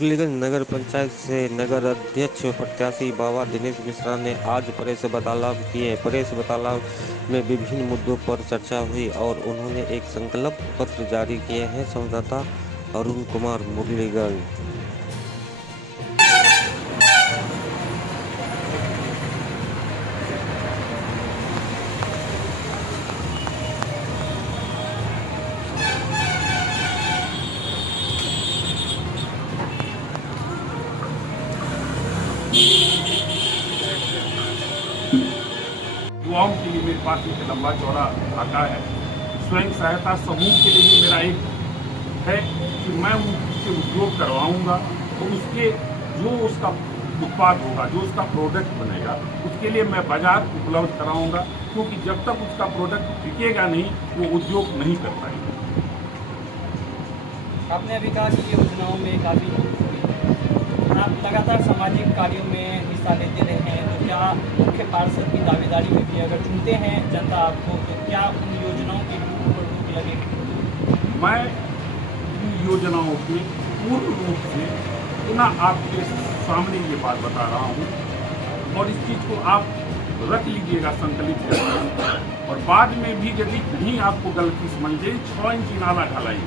मुरलीगंज नगर पंचायत से नगर अध्यक्ष प्रत्याशी बाबा दिनेश मिश्रा ने आज प्रेस वार्तालाप किए। प्रेस वार्तालाप में विभिन्न मुद्दों पर चर्चा हुई और उन्होंने एक संकल्प पत्र जारी किए हैं। संवाददाता अरुण कुमार, मुरलीगंज। युवाओं के लिए मेरे पास एक लंबा चौड़ा खाता है। स्वयं सहायता समूह के लिए भी मेरा एक है कि मैं उससे उद्योग करवाऊंगा और उसके जो उसका उत्पाद होगा, जो उसका प्रोडक्ट बनेगा, उसके लिए मैं बाजार उपलब्ध कराऊंगा, क्योंकि जब तक उसका प्रोडक्ट बिकेगा नहीं वो उद्योग नहीं कर पाएगा। आपने अभी कहा कि ये योजनाओं में काफ़ी आप लगातार सामाजिक कार्यों में हिस्सा लेते रहे हैं, तो क्या मुख्य पार्षद की दावेदारी में भी अगर चुनते हैं जनता आपको, तो क्या उन योजनाओं की पर रोक लगेगी? मैं इन योजनाओं के पूर्ण रूप से पुनः आपके सामने ये बात बता रहा हूँ और इस चीज़ को आप रख लीजिएगा संकलित करके। और बाद में भी यदि कहीं आपको गलती समझ जाए, 6 इंच नाला ढलाई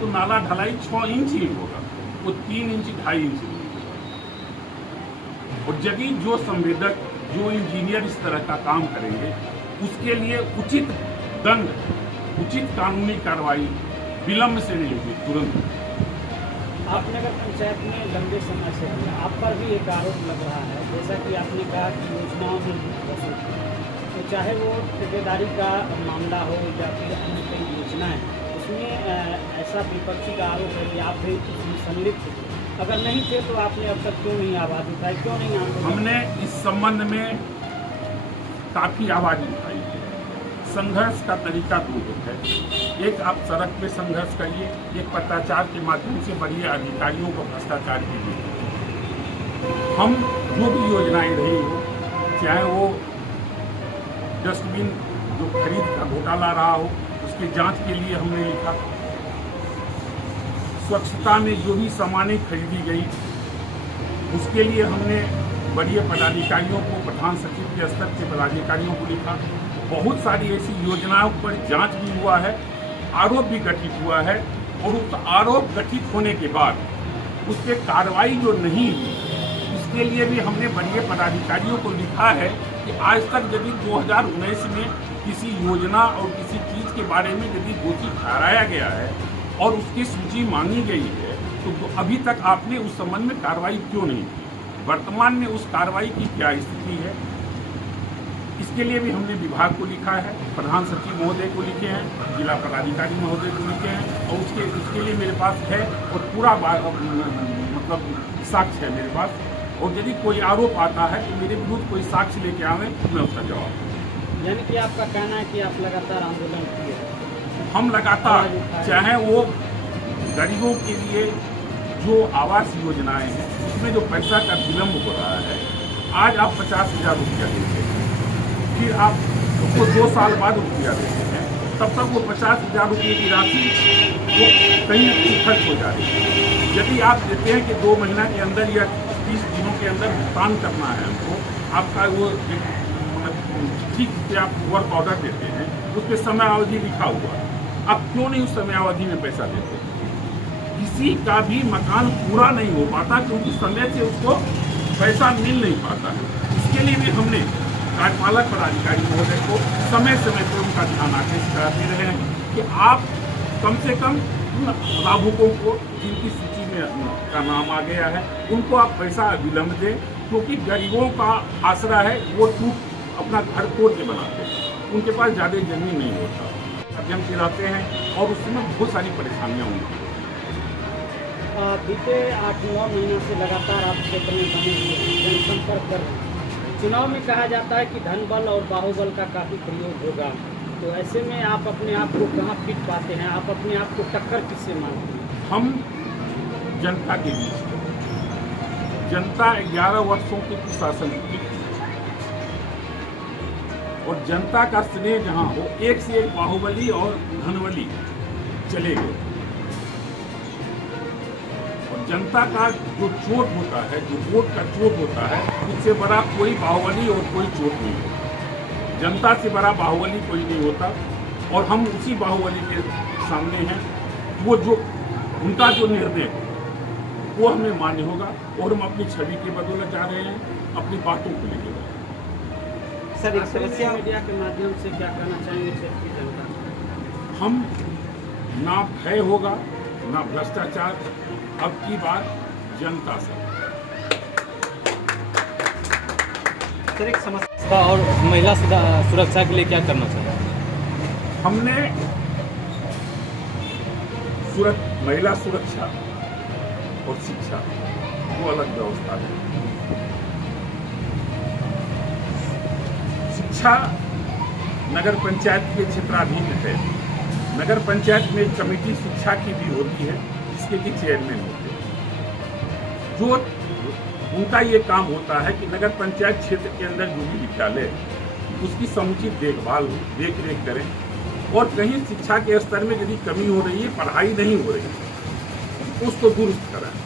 तो नाला ढलाई 6 इंच ही होगा, वो 3 इंच 2.5 इंच नहीं होगा। और यदि जो संवेदक, जो इंजीनियर इस तरह का काम करेंगे, उसके लिए उचित दंड, उचित कानूनी कार्रवाई विलंब से नहीं होगी, तुरंत। आप नगर पंचायत में लंबे समय से हैं, आप पर भी एक आरोप लग रहा है, जैसा कि आपने कहा कि योजनाओं में वसूल, तो चाहे वो ठेकेदारी का मामला हो या फिर अन्य कई योजनाएं, उसमें ऐसा विपक्षी का आरोप है कि आप भी उसमें सम्मिलित थे। अगर नहीं थे तो आपने अब तक क्यों नहीं आवाज़ उठाई, क्यों नहीं आंदोलन? हमने इस संबंध में काफ़ी आवाज़ उठाई है। संघर्ष का तरीका दो है, एक आप सड़क पे संघर्ष करिए, एक पत्राचार के माध्यम से बढ़िए अधिकारियों को भ्रष्टाचार कीजिए। हम जो भी योजनाएं रही हो, चाहे वो डस्टबिन जो खरीद का घोटाला रहा हो, उसकी जांच के लिए हमने लिखा। स्वच्छता में जो भी सामानें खरीदी गई, उसके लिए हमने बड़े पदाधिकारियों को, प्रधान सचिव के स्तर के पदाधिकारियों को लिखा। बहुत सारी ऐसी योजनाओं पर जांच भी हुआ है, आरोप भी गठित हुआ है, और उस आरोप गठित होने के बाद उस पर कार्रवाई जो नहीं हुई, इसके लिए भी हमने बड़े पदाधिकारियों को लिखा है कि आज तक यदि 2019 में किसी योजना और किसी चीज़ के बारे में यदि दोषी ठहराया गया है और उसकी सूची मांगी गई है, तो अभी तक आपने उस संबंध में कार्रवाई क्यों नहीं की? वर्तमान में उस कार्रवाई की क्या स्थिति है, इसके लिए भी हमने विभाग को लिखा है, प्रधान सचिव महोदय को लिखे हैं, जिला पदाधिकारी महोदय को लिखे हैं, और उसके लिए मेरे पास है और पूरा मतलब साक्ष्य है मेरे पास। और यदि कोई आरोप आता है तो मेरे विरुद्ध कोई साक्ष्य लेके आवे, मैं उसका जवाब दूँ। यानी कि आपका कहना है कि आप लगातार आंदोलन किए? हम लगातार, चाहे वो गरीबों के लिए जो आवास योजनाएं हैं, उसमें जो पैसा का विलम्ब हो रहा है, आज आप 50,000 रुपया देते हैं, फिर आप उसको 2 साल बाद रुपया देते हैं, तब तक वो 50,000 रुपये की राशि वो कहीं न कहीं खर्च हो जा रही है। यदि आप देते हैं कि 2 महीना के अंदर या 30 दिनों के अंदर भुगतान करना है हमको, आपका वो ठीक से आप वर्क ऑर्डर देते हैं, उस पर समय अवधि लिखा हुआ है, आप क्यों नहीं उस समय अवधि में पैसा देते? किसी का भी मकान पूरा नहीं हो पाता क्योंकि समय से उसको पैसा मिल नहीं पाता है। इसके लिए भी हमने कार्यपालक पदाधिकारी महोदय को समय समय पर उनका ध्यान आकृष्ट कराते रहे हैं कि आप कम से कम उन लाभुकों को जिनकी सूची में का नाम आ गया है, उनको आप पैसा विलंब दें, क्योंकि गरीबों का आसरा है, वो टूट अपना घर तोड़ के बनाते हैं, उनके पास ज़्यादा जमीन नहीं होता, अध्ययन कराते हैं और उसमें बहुत सारी परेशानियाँ होंगी। बीते 8-9 महीनों से लगातार आप क्षेत्र में बने हुए जनसंपर्क कर रहे हैं। चुनाव में कहा जाता है कि धन बल और बाहुबल का काफ़ी प्रयोग होगा, तो ऐसे में आप अपने आप को कहाँ फिट पाते हैं? आप अपने आप को टक्कर किससे मानते हैं? हम जनता के बीच, जनता 11 वर्षों के कुशासन की और जनता का स्नेह जहाँ हो, एक से एक बाहुबली और धनबली चले गए। जनता का जो चोट होता है, जो वोट का चोट होता है, उससे बड़ा कोई बाहुबली और कोई चोट नहीं होता। जनता से बड़ा बाहुबली कोई नहीं होता और हम उसी बाहुबली के सामने हैं। वो जो उनका जो निर्णय है वो हमें मान्य होगा और हम अपनी छवि की बदौलत जा रहे हैं, अपनी बातों को लेकर। सर, एक समस्या मीडिया के माध्यम से क्या कहना चाहेंगे क्षेत्र की जनता? हम ना भय होगा ना भ्रष्टाचार, अब की बार जनता से। सर, एक समस्या और महिला सुरक्षा के लिए क्या करना चाहिए? हमने महिला सुरक्षा और शिक्षा वो अलग व्यवस्था है। शिक्षा नगर पंचायत के क्षेत्राधीन है। नगर पंचायत में एक कमेटी शिक्षा की भी होती है जिसके कि चेयरमैन होते हैं। जो उनका ये काम होता है कि नगर पंचायत क्षेत्र के अंदर जो भी विद्यालय उसकी समुचित देखभाल हो, देख रेख करें और कहीं शिक्षा के स्तर में यदि कमी हो रही है, पढ़ाई नहीं हो रही है, उसको दुरुस्त कराएं।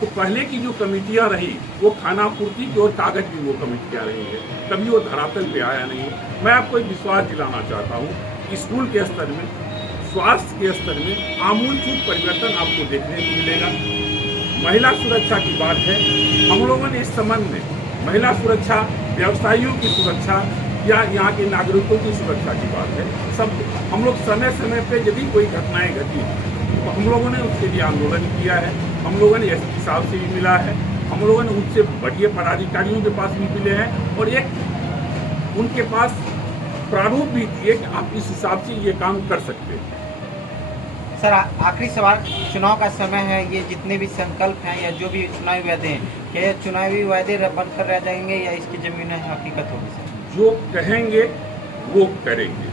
तो पहले की जो कमेटियां रही वो खाना पूर्ति की और कागज की वो कमेटियां रही है, कभी वो धरातल पे आया नहीं है। मैं आपको एक विश्वास दिलाना चाहता हूँ, स्कूल के स्तर में, स्वास्थ्य के स्तर में आमूलचूल परिवर्तन आपको देखने को मिलेगा। महिला सुरक्षा की बात है, हम लोगों ने इस संबंध में महिला सुरक्षा, व्यवसायियों की सुरक्षा या यहाँ के नागरिकों की सुरक्षा की बात है, सब हम लोग समय समय पे यदि कोई घटनाएं घटी तो हम लोगों ने उसके लिए आंदोलन किया है। हम लोगों ने एसपी साहब से भी मिला है, हम लोगों ने उनसे बढ़िया पदाधिकारियों के पास भी मिले हैं और एक उनके पास प्रारूप भी दिए कि आप इस हिसाब से ये काम कर सकते हैं। सर, आखिरी सवाल, चुनाव का समय है, ये जितने भी संकल्प हैं या जो भी चुनावी वादे हैं, क्या ये चुनावी वादे बनकर रह जाएंगे या इसकी जमीन हकीकत होगी? सर, जो कहेंगे वो करेंगे।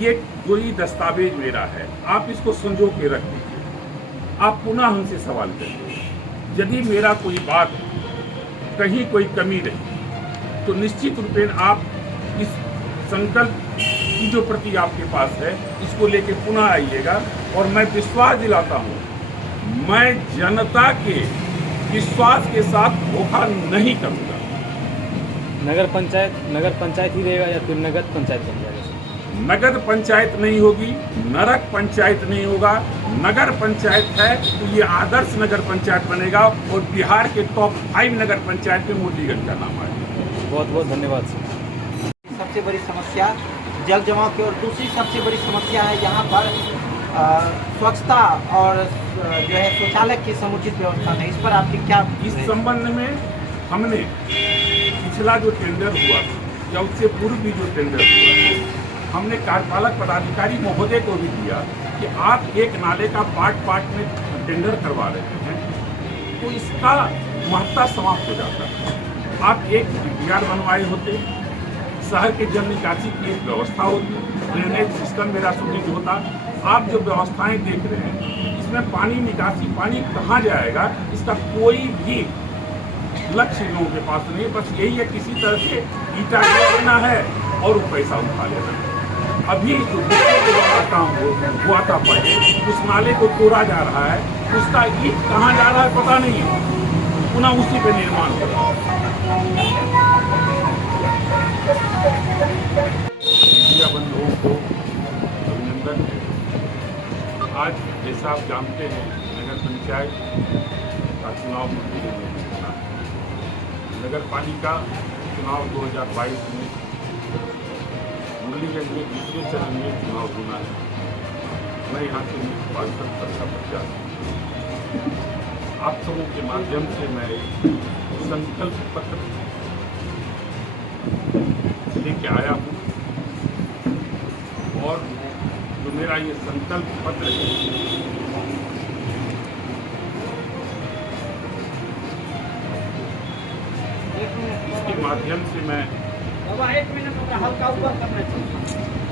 ये कोई दस्तावेज मेरा है, आप इसको संजो के रख दीजिए। आप पुनः हमसे सवाल करिए, यदि मेरा कोई बात कहीं कोई कमी रही तो निश्चित रूपेण आप इस संकल्प की जो प्रति आपके पास है इसको लेके पुनः आइएगा और मैं विश्वास दिलाता हूँ, मैं जनता के विश्वास के साथ धोखा नहीं करूँगा। नगर पंचायत ही रहेगा या फिर नगद पंचायत बन जाएगा? नगर पंचायत नहीं होगी, नरक पंचायत नहीं होगा, नगर पंचायत है तो ये आदर्श नगर पंचायत बनेगा और बिहार के टॉप 5 नगर पंचायत में मोतीगंज का नाम आएगा। बहुत बहुत धन्यवाद सर। सबसे बड़ी समस्या जल जमाव की और दूसरी सबसे बड़ी समस्या है यहाँ पर स्वच्छता और जो है शौचालय की समुचित व्यवस्था नहीं। इस पर आपकी क्या? इस संबंध में हमने पिछला जो टेंडर हुआ या उससे पूर्व भी जो टेंडर हुआ, हमने कार्यपालक पदाधिकारी महोदय को भी दिया कि आप एक नाले का पार्ट में टेंडर करवा रहे हैं तो इसका महत्ता समाप्त हो जाता है। आप एक डीपीआर बनवाए होते, शहर के जल निकासी की एक व्यवस्था होती, ड्रेनेज सिस्टम मेरा सुदृढ़ होता। आप जो व्यवस्थाएं देख रहे हैं इसमें पानी निकासी, पानी कहाँ जाएगा इसका कोई भी लक्ष्य लोगों के पास नहीं। बस यही है किसी तरह से ईटा देना है और वो पैसा उठा लेना है। अभी जो दूसरे के द्वारा काम हुआ था पहले, उस नाले को तोड़ा जा रहा है, उसका ईट कहाँ जा रहा है पता नहीं है, पुनः उसी पे निर्माण हो रहा है। मीडिया बंधुओं को अभिनंदन है। आज जैसा आप जानते हैं नगर पंचायत का चुनाव नगर पालिका चुनाव 2022 में मुरलीगंज में दूसरे चरण में चुनाव होना है। मैं यहाँ से पार्षद पद का प्रत्याशी, आप सबों के माध्यम से मैं संकल्प पत्र लेके आया हूँ और जो मेरा ये संकल्प पत्र है इसके माध्यम से मैं बाबा 1 मिनट हल्का ऊपर करना चाहिए।